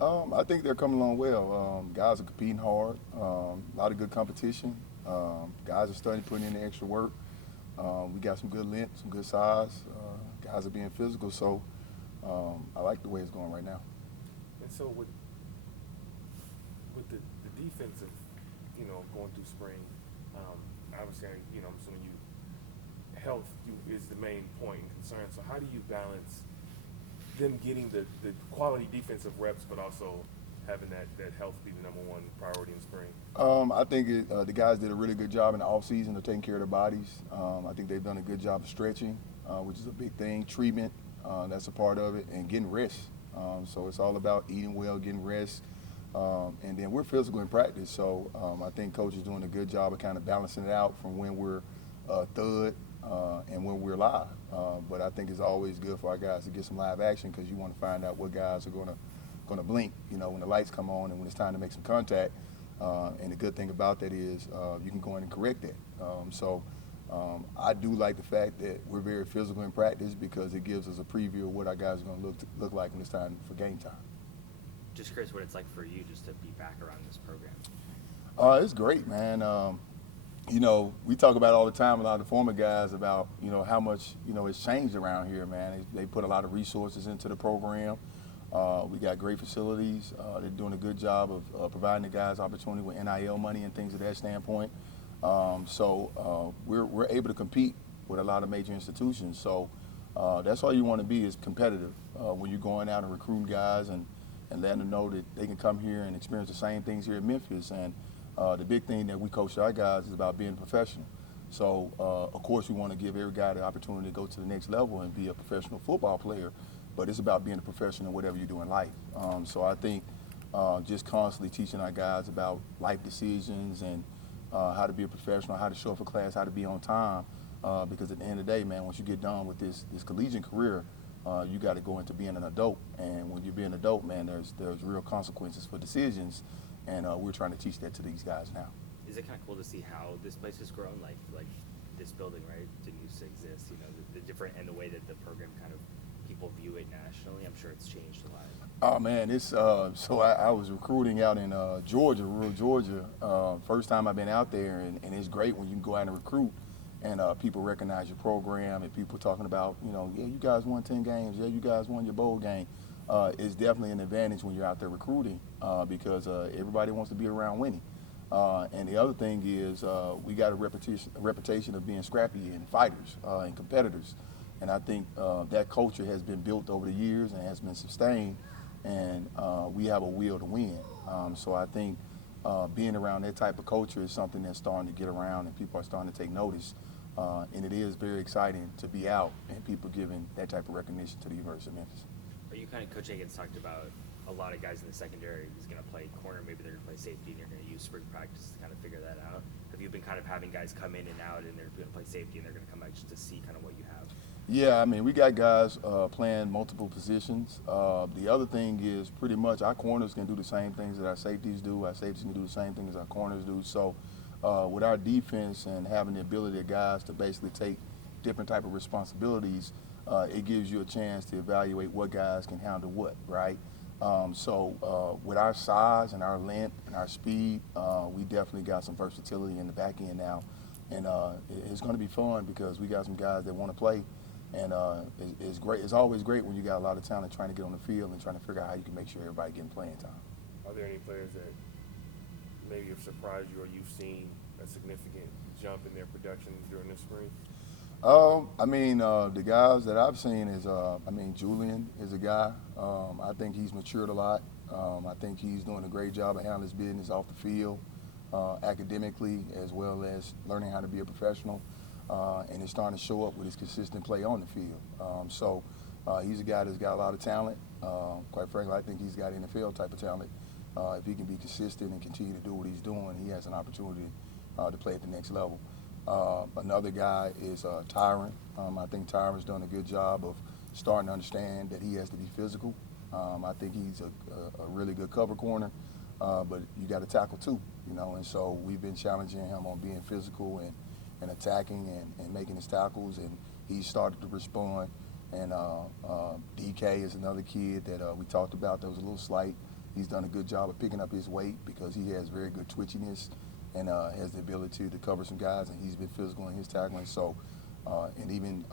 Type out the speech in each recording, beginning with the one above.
I think they're coming along well. Guys are competing hard. A lot of good competition. Guys are starting to put in the extra work. We got some good length, some good size. Guys are being physical, so I like the way it's going right now. And so with the defensive, going through spring, obviously, I'm assuming health is the main point and concern. So how do you balance them getting the quality defensive reps, but also having that health be the number one priority in spring? I think the guys did a really good job in the offseason of taking care of their bodies. I think they've done a good job of stretching, which is a big thing. Treatment, that's a part of it, and getting rest. So it's all about eating well, getting rest, and then we're physical in practice. So I think coach is doing a good job of kind of balancing it out from when we're thud and when we're live. But I think it's always good for our guys to get some live action because you want to find out what guys are going to blink, when the lights come on and when it's time to make some contact. And the good thing about that is you can go in and correct that. I do like the fact that we're very physical in practice because it gives us a preview of what our guys are going to look like when it's time for game time. Just curious what it's like for you just to be back around this program. It's great, man. We talk about all the time, a lot of the former guys, about, how much, it's changed around here, man. They put a lot of resources into the program. We got great facilities. They're doing a good job of providing the guys opportunity with NIL money and things of that standpoint. We're able to compete with a lot of major institutions. So that's all you want to be is competitive when you're going out and recruiting guys and letting them know that they can come here and experience the same things here in Memphis. And the big thing that we coach our guys is about being a professional. So, of course, we want to give every guy the opportunity to go to the next level and be a professional football player, but it's about being a professional in whatever you do in life. So I think just constantly teaching our guys about life decisions and how to be a professional, how to show up for class, how to be on time, because at the end of the day, man, once you get done with this collegiate career, you got to go into being an adult. And when you're being an adult, man, there's real consequences for decisions, and we're trying to teach that to these guys now. Is it kind of cool to see how this place has grown? Like this building, right? Didn't used to exist. The different and the way that the program kind of people view it nationally. I'm sure it's changed a lot. Oh man, it's so I was recruiting out in Georgia, rural Georgia. First time I've been out there, and it's great when you can go out and recruit, and people recognize your program, and people talking about, yeah, you guys won 10 games, yeah, you guys won your bowl game. It's definitely an advantage when you're out there recruiting because everybody wants to be around winning. And the other thing is we got a reputation of being scrappy and fighters and competitors. And I think that culture has been built over the years and has been sustained, and we have a will to win. So I think being around that type of culture is something that's starting to get around and people are starting to take notice. And it is very exciting to be out and people giving that type of recognition to the University of Memphis. Are you kind of Coach Hagan's talked about a lot of guys in the secondary is going to play corner, maybe they're going to play safety, and you're going to use spring practice to kind of figure that out. Have you been kind of having guys come in and out, and they're going to play safety, and they're going to come out just to see kind of what you have? Yeah, I mean, we got guys playing multiple positions. The other thing is pretty much our corners can do the same things that our safeties do. Our safeties can do the same things our corners do. So with our defense and having the ability of guys to basically take different type of responsibilities, it gives you a chance to evaluate what guys can handle what, right? With our size and our length and our speed, we definitely got some versatility in the back end now. And it's going to be fun because we got some guys that want to play. And it's great. It's always great when you got a lot of talent trying to get on the field and trying to figure out how you can make sure everybody getting playing time. Are there any players that maybe have surprised you or you've seen a significant jump in their production during this spring? The guys that I've seen is, Julian is a guy. I think he's matured a lot. I think he's doing a great job of handling his business off the field, academically, as well as learning how to be a professional. And it's starting to show up with his consistent play on the field. He's a guy that's got a lot of talent. Quite frankly, I think he's got NFL type of talent. If he can be consistent and continue to do what he's doing, he has an opportunity to play at the next level. Another guy is Tyron. I think Tyron's done a good job of starting to understand that he has to be physical. I think he's a really good cover corner, but you got to tackle too, and so we've been challenging him on being physical and attacking and making his tackles, and he's started to respond. And DK is another kid that we talked about that was a little slight. He's done a good job of picking up his weight because he has very good twitchiness and has the ability to cover some guys, and he's been physical in his tackling. So, and even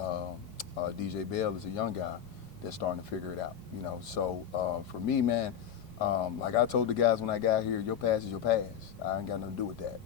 DJ Bell is a young guy that's starting to figure it out, you know. So for me, man, like I told the guys when I got here, your pass is your pass. I ain't got nothing to do with that.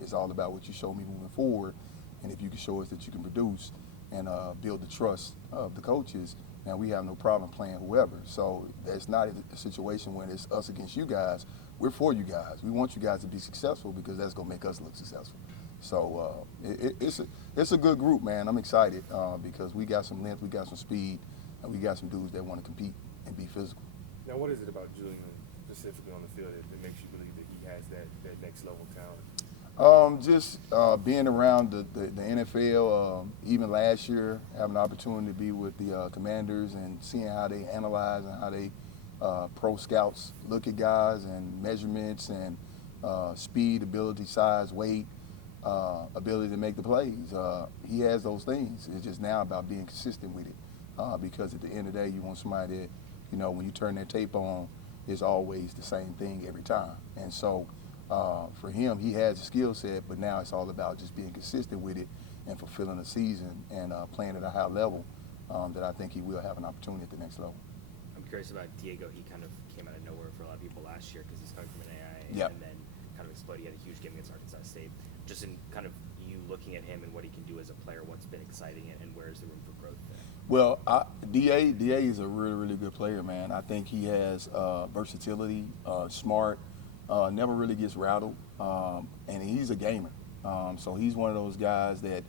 It's all about what you show me moving forward, and if you can show us that you can produce and build the trust of the coaches, and we have no problem playing whoever. So it's not a situation when it's us against you guys. We're for you guys. We want you guys to be successful because that's going to make us look successful. So it's a good group, man. I'm excited because we got some length, we got some speed, and we got some dudes that want to compete and be physical. Now, what is it about Julian specifically on the field that makes you believe that he has that next level talent? Just being around the NFL, even last year, having the opportunity to be with the Commanders and seeing how they analyze and how they pro scouts look at guys and measurements and speed, ability, size, weight, ability to make the plays. He has those things. It's just now about being consistent with it because at the end of the day, you want somebody that, you know, when you turn that tape on, it's always the same thing every time. And so for him, he has a skill set, but now it's all about just being consistent with it and fulfilling the season and playing at a high level that I think he will have an opportunity at the next level. I'm curious about Diego. He kind of came out of nowhere for a lot of people last year because he's coming from an AI Yep. and then kind of exploded. He had a huge game against Arkansas State. Just in kind of you looking at him and what he can do as a player, what's been exciting and where is the room for growth there? Well, DA is a really, really good player, man. I think he has versatility, smart, never really gets rattled, and he's a gamer. So he's one of those guys that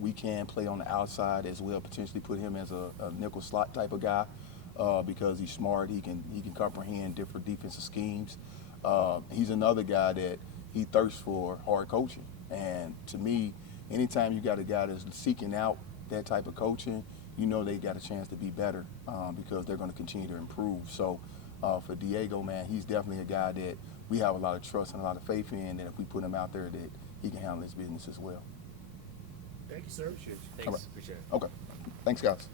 we can play on the outside as well, potentially put him as a nickel slot type of guy because he's smart. He can comprehend different defensive schemes. He's another guy that he thirsts for hard coaching. And to me, anytime you got a guy that's seeking out that type of coaching, you know they got a chance to be better because they're going to continue to improve. So for Diego, man, he's definitely a guy that we have a lot of trust and a lot of faith in, that if we put him out there, that he can handle his business as well. Thank you, sir. Appreciate you. Thanks. All right. Appreciate it. Okay. Thanks, guys.